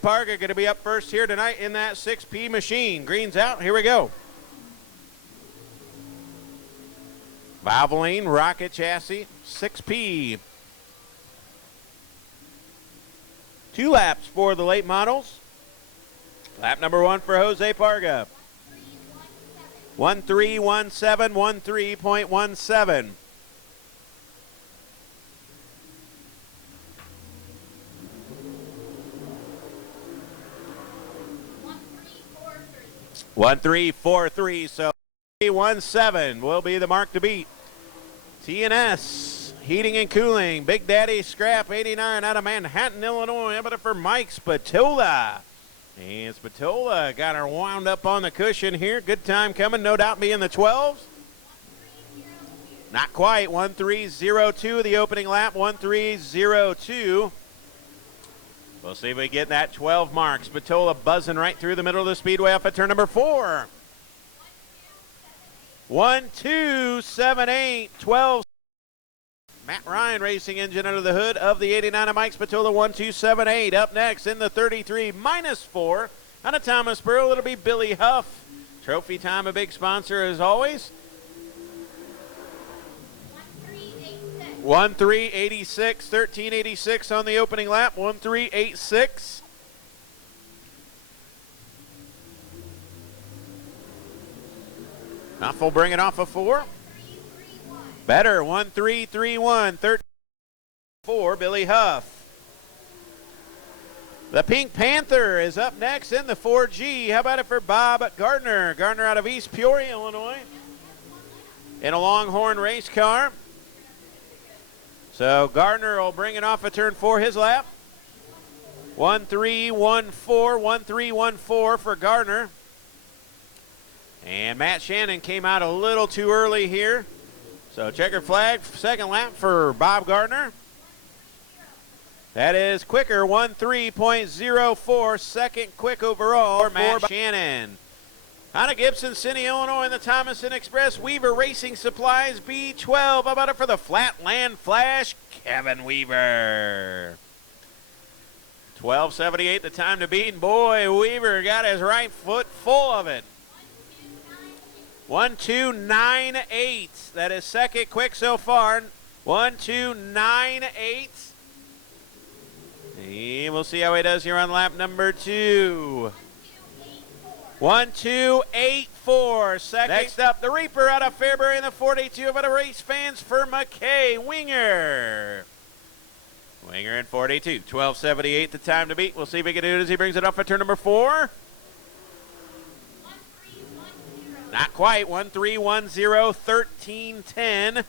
Park are going to be up first here tonight in that 6P machine. Green's out. Here we go. Valvoline rocket chassis 6P. 2 laps for the late models. Lap number 1 for Jose Parga. 1317, 13.17. One, 3, 4, 3. So 317 will be the mark to beat. TNS Heating and Cooling, Big Daddy Scrap 89 out of Manhattan, Illinois. How about it for Mike Spatola? And Spatola got her wound up on the cushion here. Good time coming, no doubt being the 12s. Not quite. 1302 the opening lap. 1302. We'll see if we get that 12 mark. Spatola buzzing right through the middle of the speedway off at turn number 4. 1278, 12. Matt Ryan racing engine under the hood of the 89 of Mike Spatola. 1278. Up next in the 33 -4 out of Thomasboro. It'll be Billy Huff. Trophy Time, a big sponsor as always. 1386, 1386 on the opening lap. 1386. Huff will bring it off a 4. Better, 1331, 13-4, Billy Huff. The Pink Panther is up next in the 4G. How about it for Bob Gardner? Gardner out of East Peoria, Illinois, in a Longhorn race car. So Gardner will bring it off at turn 4, his lap. 1314, 1314 for Gardner. And Matt Shannon came out a little too early here. So checkered flag, second lap for Bob Gardner. That is quicker, 13.04, second quick overall for Matt Shannon. Out of Gibson City, Illinois, in the Thomason Express, Weaver Racing Supplies B12. How about it for the Flatland Flash, Kevin Weaver. 1278 the time to beat, and boy, Weaver got his right foot full of it. 1298. That is second quick so far. 1298. And we'll see how he does here on lap number 2. 1284. Second. Next up, the Reaper out of Fairbury in the 42. About a race fans for McKay Winger. Winger in 42. 1278 the time to beat. We'll see if he can do it as he brings it up for turn number 4. Not quite. 1310, 1310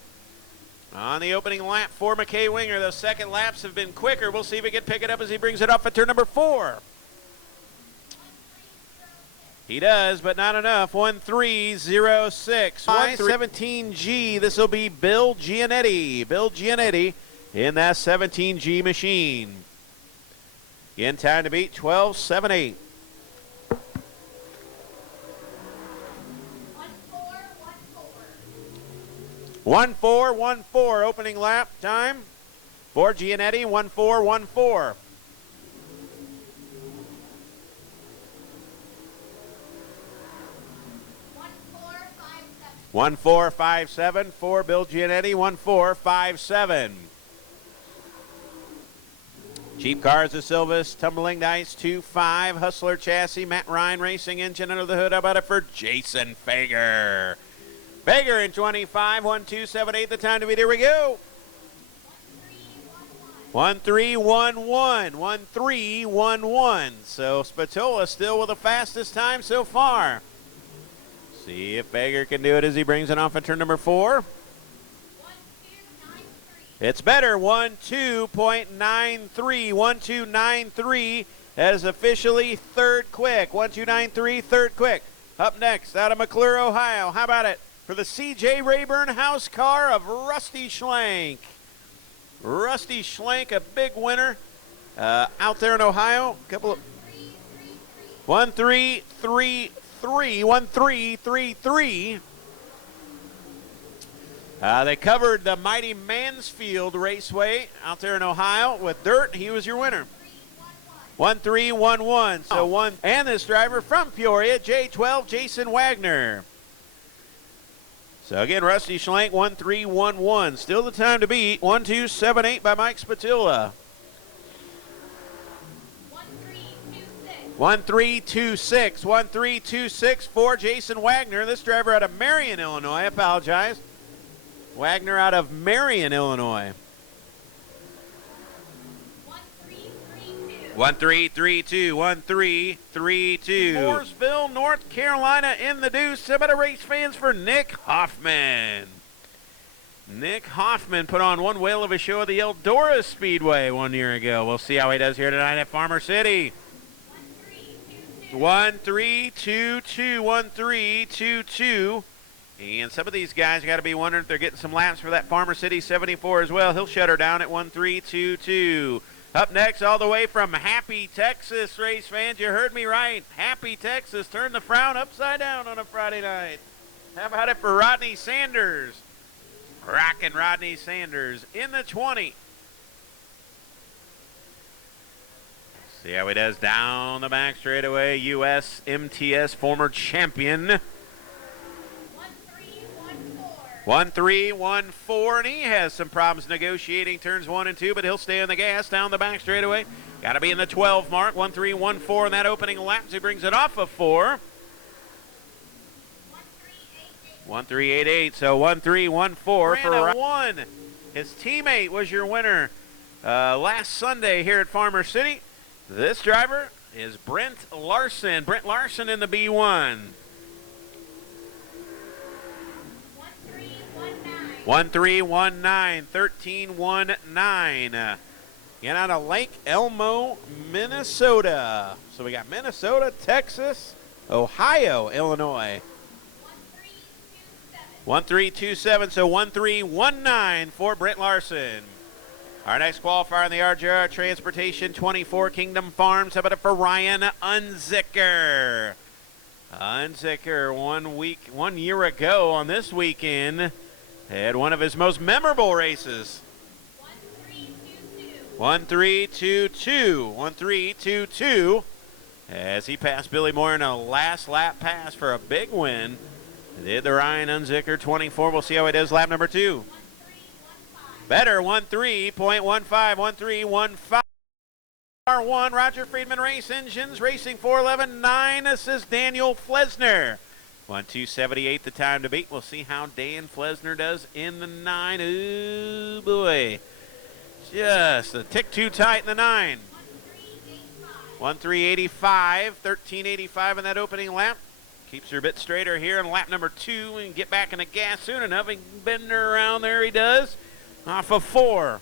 on the opening lap for McKay Winger. Those second laps have been quicker. We'll see if he can pick it up as he brings it up at turn number 4. He does, but not enough. 1306. 17G. This will be Bill Gianetti. Bill Gianetti in that 17G machine. In time to beat, 1278. 1414 opening lap time for Gianetti. 1414. 1457 for Bill Gianetti. 1457. Cheap Cars of Silvis, Tumbling Dice 2.5, Hustler Chassis, Matt Ryan Racing Engine under the hood. How about it for Jason Fager? Fager in 25, 1278 the time to beat. Here we go. 1311, 1311. So Spatola still with the fastest time so far. See if Fager can do it as he brings it off at turn number 4. It's better, 12.93, 1293. That is officially third quick. 1293, third quick. Up next, out of McClure, Ohio. How about it for the C.J. Rayburn house car of Rusty Schlenk? Rusty Schlenk, a big winner out there in Ohio. Couple of 1333, 1333. They covered the mighty Mansfield Raceway out there in Ohio with dirt. He was your winner. 1311. So one, and this driver from Peoria, J12, Jason Wagner. So again, Rusty Schlank, 1311. Still the time to beat. 1278 by Mike Spatula. 1326. 1326 for Jason Wagner. This driver out of Marion, Illinois. I apologize. Wagner out of Marion, Illinois. 1332. 1332. Mooresville, North Carolina in the deuce. How about race fans for Nick Hoffman? Nick Hoffman put on one whale of a show at the Eldora Speedway 1 year ago. We'll see how he does here tonight at Farmer City. 1322. 1322. And some of these guys got to be wondering if they're getting some laps for that Farmer City 74 as well. He'll shut her down at 1322. Up next, all the way from Happy, Texas, race fans. You heard me right. Happy, Texas. Turn the frown upside down on a Friday night. How about it for Rodney Sanders? Rockin' Rodney Sanders in the 20. See how he does down the back straightaway. U.S. MTS former champion. 1314, and he has some problems negotiating turns 1 and 2, but he'll stay on the gas down the back straightaway. Got to be in the 12 mark. 1314 in that opening lap. So he brings it off of 4. 1388. So 1314 for 1. His teammate was your winner last Sunday here at Farmer City. This driver is Brent Larson. Brent Larson in the B1. 1319. 1319. Get out of Lake Elmo, Minnesota. So we got Minnesota, Texas, Ohio, Illinois. 1327. So 1319 for Brent Larson. Our next qualifier in the RJR Transportation 24 Kingdom Farms. How about it for Ryan Unzicker? Unzicker 1 year ago on this weekend had one of his most memorable races. 1322. 1322 as he passed Billy Moore in a last lap pass for a big win. Did the Ryan Unzicker 24. We'll see how he does lap number 2. Better 13.15. 1315. R1 Roger Friedman Race Engines Racing 411.9. This is Daniel Flesner. 1278 the time to beat. We'll see how Dan Flesner does in the 9. Ooh, boy. Just a tick too tight in the 9. 1385. 1385 in that opening lap. Keeps her a bit straighter here in lap number 2 and get back in the gas soon enough. He can bend her around there. He does. Off of 4.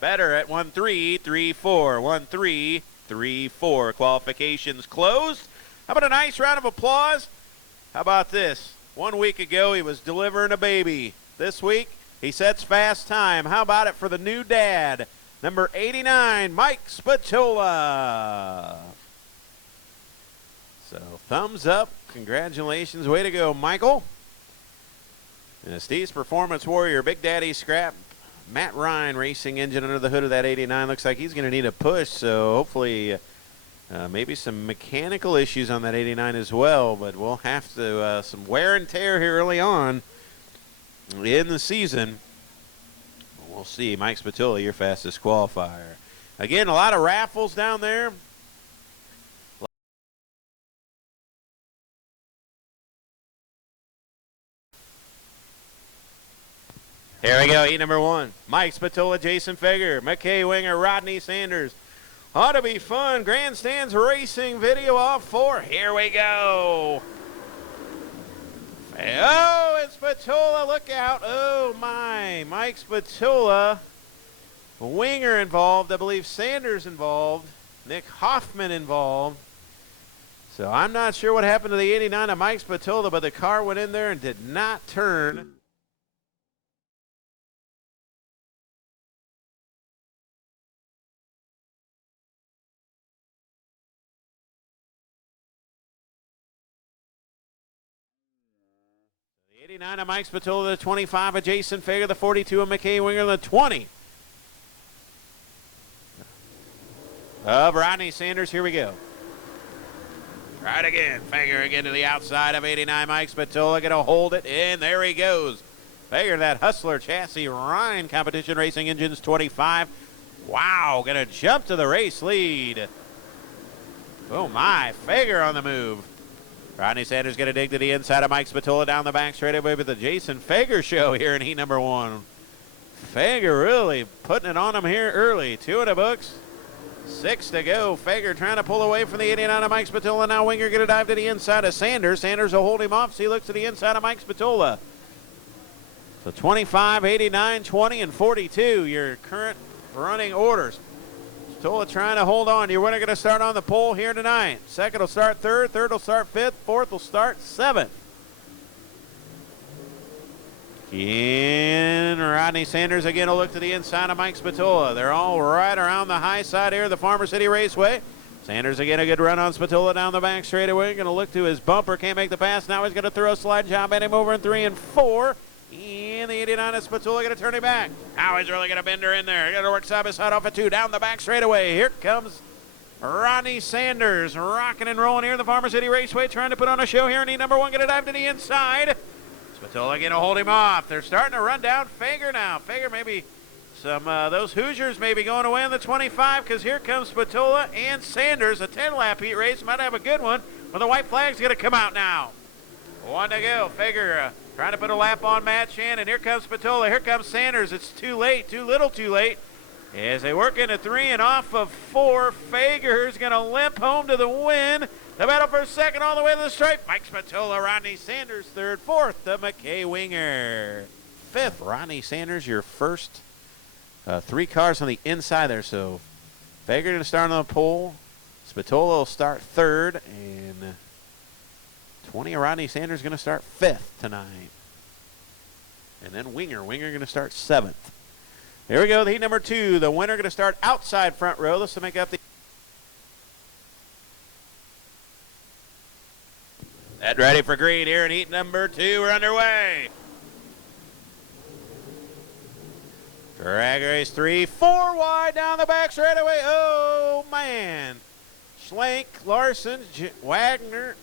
Better at 1334. 1334. Qualifications closed. How about a nice round of applause? How about this? 1 week ago, he was delivering a baby. This week, he sets fast time. How about it for the new dad? Number 89, Mike Spatola. So, thumbs up. Congratulations. Way to go, Michael. And Steve's Performance Warrior, Big Daddy Scrap, Matt Ryan racing engine under the hood of that 89. Looks like he's going to need a push, so hopefully maybe some mechanical issues on that 89 as well, but we'll have to, some wear and tear here early on in the season. We'll see. Mike Spatola, your fastest qualifier. Again, a lot of raffles down there. Here we go, heat number 1. Mike Spatola, Jason Feger, McKay Winger, Rodney Sanders. Ought to be fun. Grandstands Racing video off 4. Here we go. Oh, it's Spatola. Look out. Oh, my. Mike Spatola. Winger involved. I believe Sanders involved. Nick Hoffman involved. So I'm not sure what happened to the 89 of Mike Spatola, but the car went in there and did not turn. The 89 of Mike Spatola, the 25 of Jason Fager, the 42 of McKay Winger, the 20 of Rodney Sanders. Here we go. Try it again. Fager again to the outside of 89. Mike Spatola going to hold it, and there he goes. Fager, that Hustler chassis Ryan Competition Racing Engines 25. Wow, going to jump to the race lead. Oh my, Fager on the move. Rodney Sanders going to dig to the inside of Mike Spatola down the back straightaway with the Jason Fager show here in heat number 1. Fager really putting it on him here early. 2 in the books. 6 to go. Fager trying to pull away from the 89 of Mike Spatola. Now Winger going to dive to the inside of Sanders. Sanders will hold him off, so he looks to the inside of Mike Spatola. So 25, 89, 20, and 42, your current running orders. Spatola trying to hold on. Your winner going to start on the pole here tonight. Second will start third. Third will start fifth. Fourth will start seventh. And Rodney Sanders again will look to the inside of Mike Spatola. They're all right around the high side here of the Farmer City Raceway. Sanders again a good run on Spatola down the back straightaway. Going to look to his bumper. Can't make the pass. Now he's going to throw a slide job at him over in 3 and 4. And the 89 of Spatola going to turn him back. Now he's really going to bend her in there. Going to work side by side off at 2. Down the back straightaway. Here comes Rodney Sanders rocking and rolling here in the Farmer City Raceway. Trying to put on a show here. And he number 1 going to dive to the inside. Spatola going to hold him off. They're starting to run down Fager now. Fager maybe some those Hoosiers may be going away in the 25 because here comes Spatola and Sanders. A 10-lap heat race. Might have a good one. But the white flag's going to come out now. 1 to go. Fager trying to put a lap on Matt Shannon. Here comes Spatola. Here comes Sanders. It's too late. Too little too late. As they work into 3 and off of 4. Fager's going to limp home to the win. The battle for second all the way to the stripe. Mike Spatola, Rodney Sanders, third. Fourth, the McKay Winger. Fifth, Rodney Sanders, your first 3 cars on the inside there. So Fager going to start on the pole. Spatola will start third. And 20, Rodney Sanders going to start fifth tonight. And then Winger going to start seventh. Here we go, the heat number 2. The winner going to start outside front row. This will make up the... That ready for green here in heat number 2. We're underway. Drag race 3, 4 wide down the back straightaway. Oh, man. Schlenk, Larson, Wagner.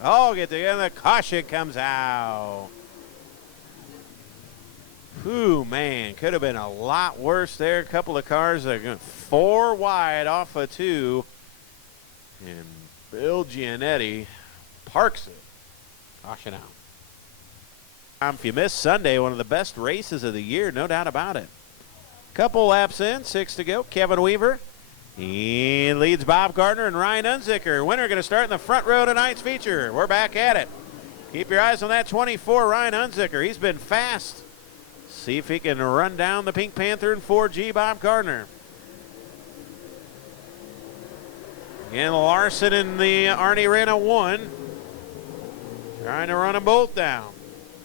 All get together. The caution comes out. Whew, man. Could have been a lot worse there. A couple of cars that are going 4 wide off of 2. And Bill Giannetti parks it. Caution out. If you missed Sunday, one of the best races of the year, no doubt about it. Couple laps in, 6 to go. Kevin Weaver. He leads Bob Gardner and Ryan Unzicker. Winner going to start in the front row tonight's feature. We're back at it. Keep your eyes on that 24, Ryan Unzicker. He's been fast. See if he can run down the Pink Panther and 4G Bob Gardner. Again, Larson in the Arnie Rena 1. Trying to run them both down.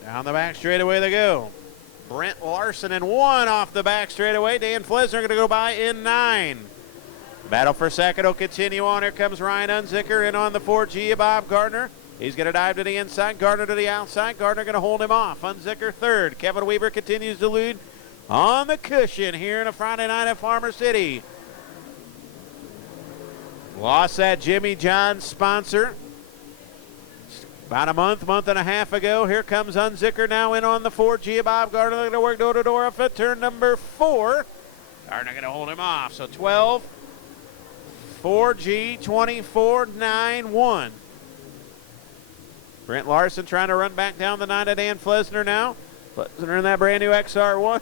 Down the back straightaway they go. Brent Larson in 1 off the back straightaway. Dan Flesner going to go by in 9. Battle for second will continue on. Here comes Ryan Unzicker in on the 4G of Bob Gardner. He's going to dive to the inside. Gardner to the outside. Gardner going to hold him off. Unzicker third. Kevin Weaver continues to lead on the cushion here in a Friday night at Farmer City. Lost that Jimmy John's sponsor about a month and a half ago. Here comes Unzicker now in on the 4G of Bob Gardner. They're going to work door to door up at turn number 4. Gardner going to hold him off. So 12, 4G, 24, 9, 1. Brent Larson trying to run back down the 9 of Dan Flesner now. Flesner in that brand new XR1.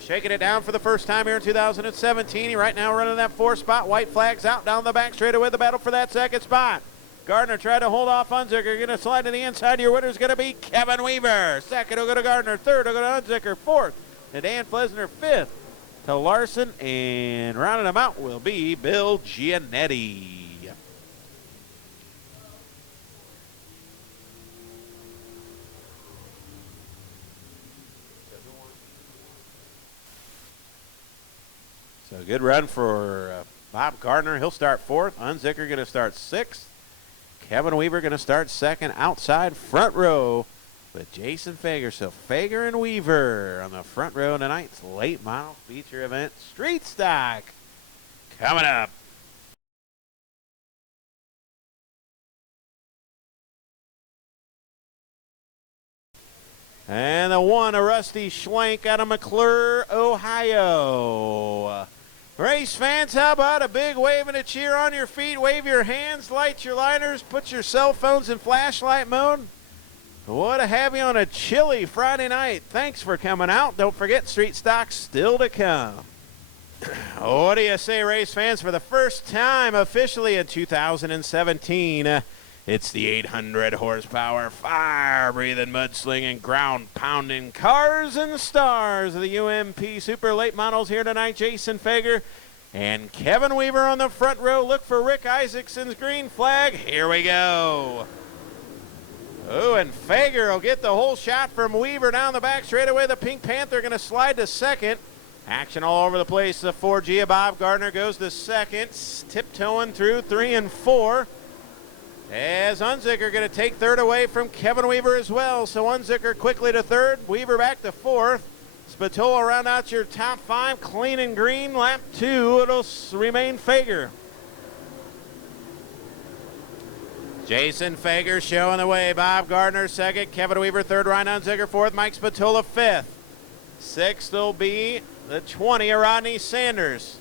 Shaking it down for the first time here in 2017. He right now running that 4 spot. White flags out down the back straightaway. The battle for that second spot. Gardner tried to hold off Unzicker. Going to slide to the inside. Your winner is going to be Kevin Weaver. Second will go to Gardner. Third will go to Unzicker. Fourth to Dan Flesner. Fifth to Larson. And rounding them out will be Bill Giannetti. So a good run for Bob Gardner. He'll start 4th. Unzicker going to start 6th. Kevin Weaver going to start 2nd. Outside front row with Jason Fager. So Fager and Weaver on the front row tonight's late model feature event. Street Stock coming up. And the one, a Rusty Schlenk out of McClure, Ohio. Race fans, how about a big wave and a cheer on your feet? Wave your hands, light your lighters, put your cell phones in flashlight mode. What a have you on a chilly Friday night. Thanks for coming out. Don't forget, street stock's still to come. What do you say, race fans? For the first time officially in 2017, it's the 800 horsepower, fire-breathing, mud-slinging, ground-pounding cars and stars of the UMP Super Late Models here tonight. Jason Fager and Kevin Weaver on the front row. Look for Rick Isaacson's green flag. Here we go. Oh, and Fager will get the whole shot from Weaver down the back straightaway. The Pink Panther going to slide to second. Action all over the place. The 4G of Bob Gardner goes to second, tiptoeing through 3 and 4. As Unzicker going to take third away from Kevin Weaver as well. So Unzicker quickly to third, Weaver back to fourth. Spatola round out your top 5, clean and green. Lap 2, it'll remain Fager. Jason Fager showing the way. Bob Gardner second, Kevin Weaver third, Ryan Unzicker fourth, Mike Spatola fifth. Sixth will be the 20 of Rodney Sanders.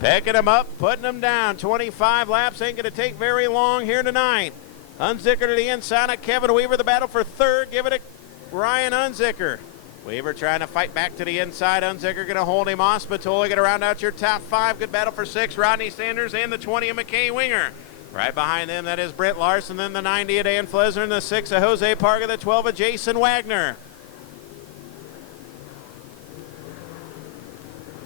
Picking them up, putting them down. 25 laps ain't going to take very long here tonight. Unzicker to the inside of Kevin Weaver. The battle for third. Give it to Ryan Unzicker. Weaver trying to fight back to the inside. Unzicker going to hold him off. Spatola going to round out your top 5. Good battle for 6. Rodney Sanders and the 20 of McKay Winger. Right behind them, that is Brent Larson. Then the 90 of Dan Flesner and the 6 of Jose Parga. The 12 of Jason Wagner.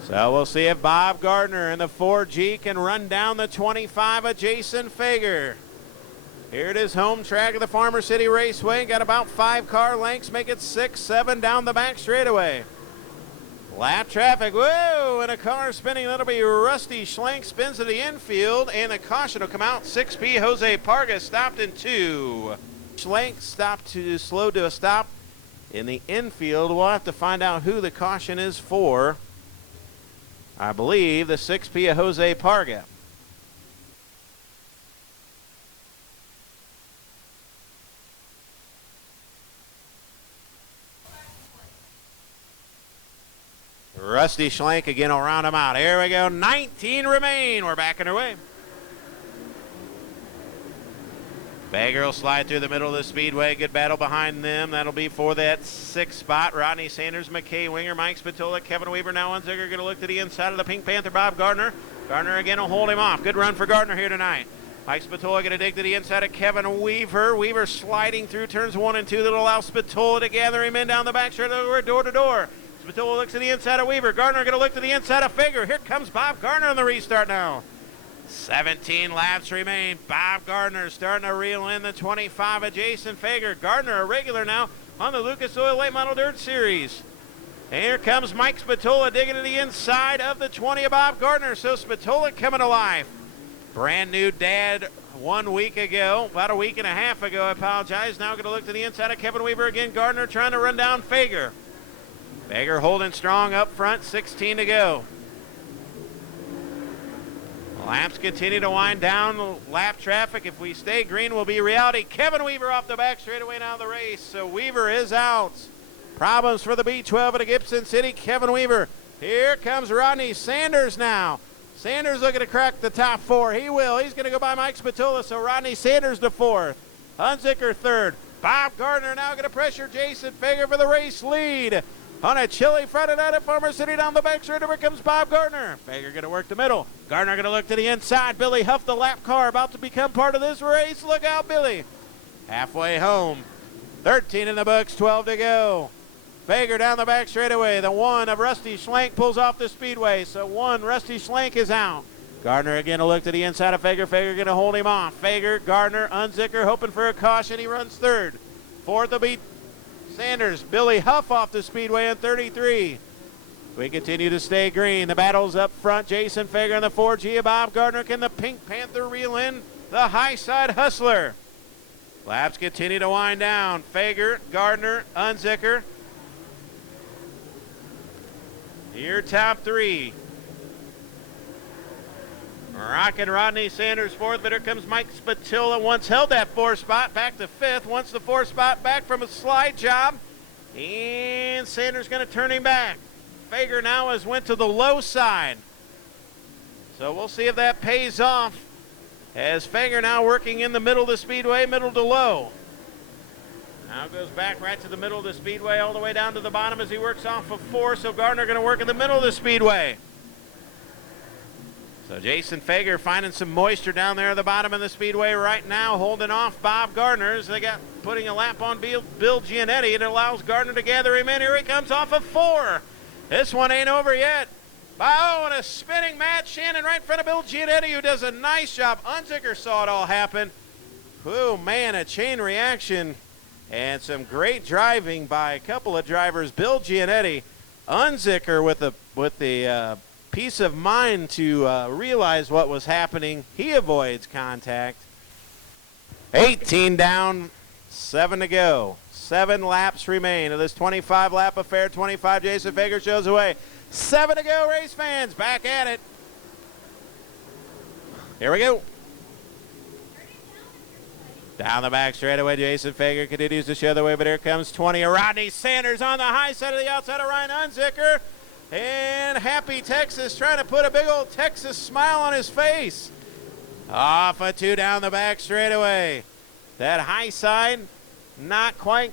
So we'll see if Bob Gardner and the 4G can run down the 25 of Jason Fager. Here it is, home track of the Farmer City Raceway. Got about 5 car lengths, make it 6, 7 down the back straightaway. Lap traffic, whoa, and a car spinning. That'll be Rusty Schlenk, spins to the infield, and the caution will come out. 6P Jose Parga stopped in 2. Schlenk slowed to a stop in the infield. We'll have to find out who the caution is for. I believe the 6P of Jose Parga. Rusty Schlenk again will round him out. Here we go. 19 remain. We're back underway. Fager will slide through the middle of the speedway. Good battle behind them. That'll be for that 6th spot. Rodney Sanders, McKay Winger, Mike Spatola, Kevin Weaver. Now Unzicker going to look to the inside of the Pink Panther, Bob Gardner. Gardner again will hold him off. Good run for Gardner here tonight. Mike Spatola going to dig to the inside of Kevin Weaver. Weaver sliding through turns 1 and 2. That'll allow Spatola to gather him in down the back straight over door to door. Spatola looks to the inside of Weaver. Gardner going to look to the inside of Fager. Here comes Bob Gardner on the restart now. 17 laps remain. Bob Gardner starting to reel in the 25 of Jason Fager. Gardner a regular now on the Lucas Oil Late Model Dirt Series. And here comes Mike Spatola digging to the inside of the 20 of Bob Gardner. So Spatola coming to life. Brand new dad 1 week ago, about a week and a half ago, I apologize. Now going to look to the inside of Kevin Weaver again. Gardner trying to run down Fager. Fager holding strong up front, 16 to go. Laps continue to wind down. Lap traffic, if we stay green, will be reality. Kevin Weaver off the back straightaway now of the race. So Weaver is out. Problems for the B12 at Gibson City. Kevin Weaver. Here comes Rodney Sanders now. Sanders looking to crack the top 4. He will. He's going to go by Mike Spatola. So Rodney Sanders to 4th. Unzicker 3rd. Bob Gardner now going to pressure Jason Fager for the race lead. On a chilly Friday night at Farmer City down the back straight, here comes Bob Gardner. Fager going to work the middle. Gardner going to look to the inside. Billy Huff, the lap car, about to become part of this race. Look out, Billy. Halfway home. 13 in the books, 12 to go. Fager down the back straightaway. The 1 of Rusty Schlenk pulls off the speedway. So 1, Rusty Schlenk is out. Gardner again to look to the inside of Fager. Fager going to hold him off. Fager, Gardner, Unzicker hoping for a caution. He runs 3rd. 4th will be Sanders. Billy Huff off the speedway in 33. We continue to stay green. The battle's up front. Jason Fager and the 4G of Bob Gardner. Can the Pink Panther reel in the high side hustler? Laps continue to wind down. Fager, Gardner, Unzicker. Your top three. Rockin' Rodney Sanders fourth, but here comes Mike Spatilla. Once held that fourth spot, back to fifth. Once the fourth spot back from a slide job. And Sanders going to turn him back. Fager now has went to the low side. So we'll see if that pays off. As Fager now working in the middle of the speedway, middle to low. Now goes back right to the middle of the speedway, all the way down to the bottom as he works off of four. So Gardner going to work in the middle of the speedway. So Jason Fager finding some moisture down there at the bottom of the speedway right now, holding off Bob Gardner as they got putting a lap on Bill Gianetti, and it allows Gardner to gather him in. Here he comes off of four. This one ain't over yet. Oh, and a spinning Matt Shannon right in front of Bill Gianetti, who does a nice job. Unzicker saw it all happen. Oh, man, a chain reaction and some great driving by a couple of drivers. Bill Gianetti, Unzicker with the peace of mind to realize what was happening. He avoids contact. 18 down, 7 to go. 7 laps remain of this 25-lap affair. 25, Jason Fager shows away. 7 to go, race fans. Back at it. Here we go. Down the back straightaway, Jason Fager continues to show the way, but here comes 20. Rodney Sanders on the high side of the outside of Ryan Unzicker. And Happy Texas trying to put a big old Texas smile on his face. Off a 2 down the back straightaway. That high side not quite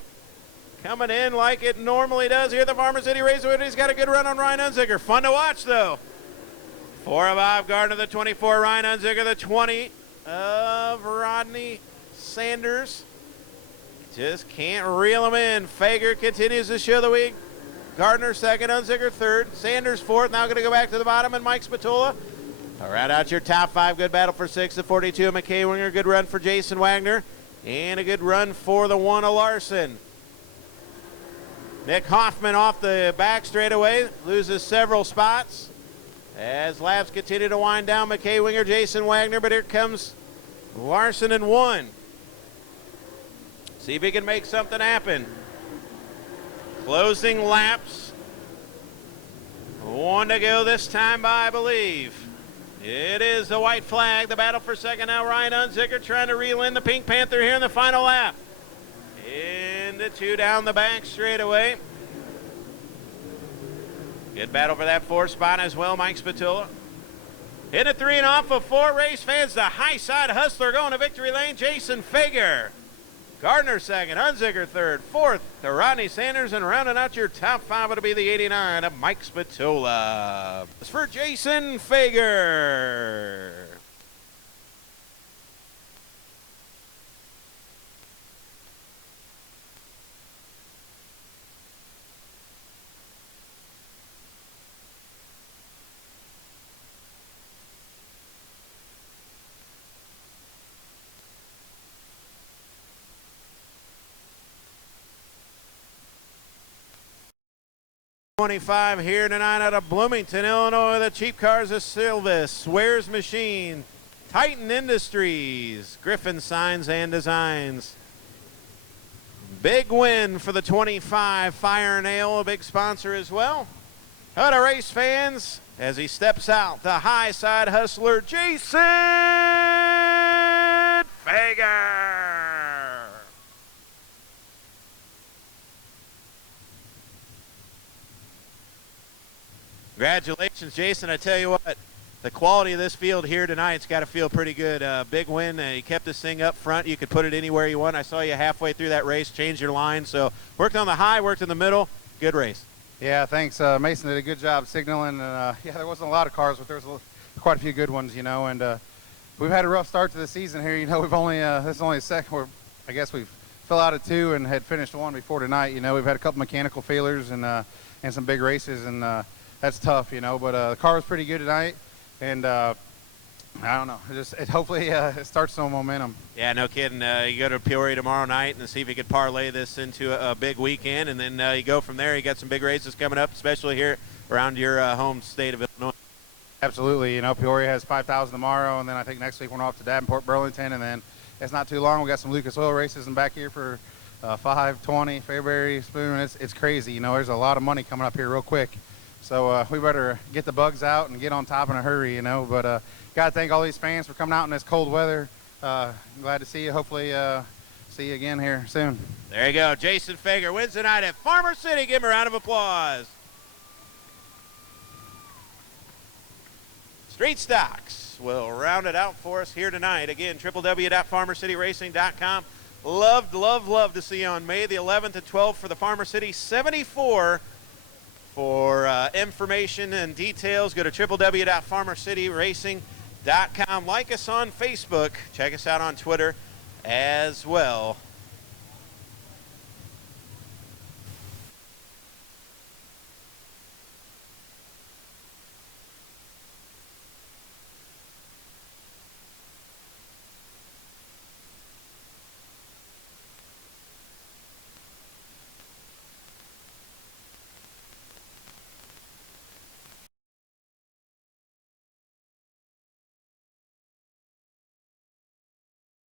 coming in like it normally does here at the Farmer City Raceway. He's got a good run on Ryan Unzicker. Fun to watch, though. 4 of Bob Gardner, the 24, Ryan Unzicker, the 20 of Rodney Sanders. Just can't reel him in. Fager continues to show the week. Gardner second, Unzicker third, Sanders fourth. Now going to go back to the bottom, and Mike Spatula. All right, out your top 5. Good battle for 6. The 42 of McKay Winger. Good run for Jason Wagner. And a good run for the 1 of Larson. Nick Hoffman off the back straightaway. Loses several spots. As laps continue to wind down, McKay Winger, Jason Wagner. But here comes Larson in 1. See if he can make something happen. Closing laps. 1 to go this time by, I believe. It is the white flag. The battle for second now. Ryan Unzicker trying to reel in the Pink Panther here in the final lap. Into 2 down the back straightaway. Good battle for that 4th spot as well, Mike Spatula. In a 3 and off of 4, race fans. The high side hustler going to victory lane. Jason Fager. Gardner second, Unzicker third, 4th to Rodney Sanders, and rounding out your top 5, it'll be the 89 of Mike Spatula. As for Jason Fager. $25 here tonight out of Bloomington, Illinois. The cheap cars of Silvis, Swears Machine, Titan Industries, Griffin Signs and Designs. Big win for the 25, Fire and Ale, a big sponsor as well. How to race fans as he steps out, the high side hustler, Jason Fager. Congratulations, Jason. I tell you what, the quality of this field here tonight's got to feel pretty good. Big win. You kept this thing up front. You could put it anywhere you want. I saw you halfway through that race, changed your line. So worked on the high, worked in the middle. Good race. Yeah, thanks. Mason did a good job signaling. Yeah, there wasn't a lot of cars, but there was quite a few good ones, and we've had a rough start to the season here. We've only, this is only a second. I guess we've fell out of 2 and had finished 1 before tonight. We've had a couple mechanical failures and some big races, and that's tough, but the car was pretty good tonight, and I don't know, hopefully it starts some momentum. Yeah, no kidding. You go to Peoria tomorrow night and see if you could parlay this into a big weekend, and then you go from there. You got some big races coming up, especially here around your home state of Illinois. Absolutely. Peoria has 5,000 tomorrow, and then I think next week we're off to Davenport, Burlington, and then it's not too long. We got some Lucas Oil races in back here for 5, 20, Fairbury, Spoon. It's crazy. There's a lot of money coming up here real quick. So we better get the bugs out and get on top in a hurry, you know. But got to thank all these fans for coming out in this cold weather. Glad to see you. Hopefully see you again here soon. There you go. Jason Fager wins tonight at Farmer City. Give him a round of applause. Street Stocks will round it out for us here tonight. Again, www.farmercityracing.com. Love to see you on May the 11th and 12th for the Farmer City 74. For information and details, go to www.farmercityracing.com. Like us on Facebook. Check us out on Twitter as well.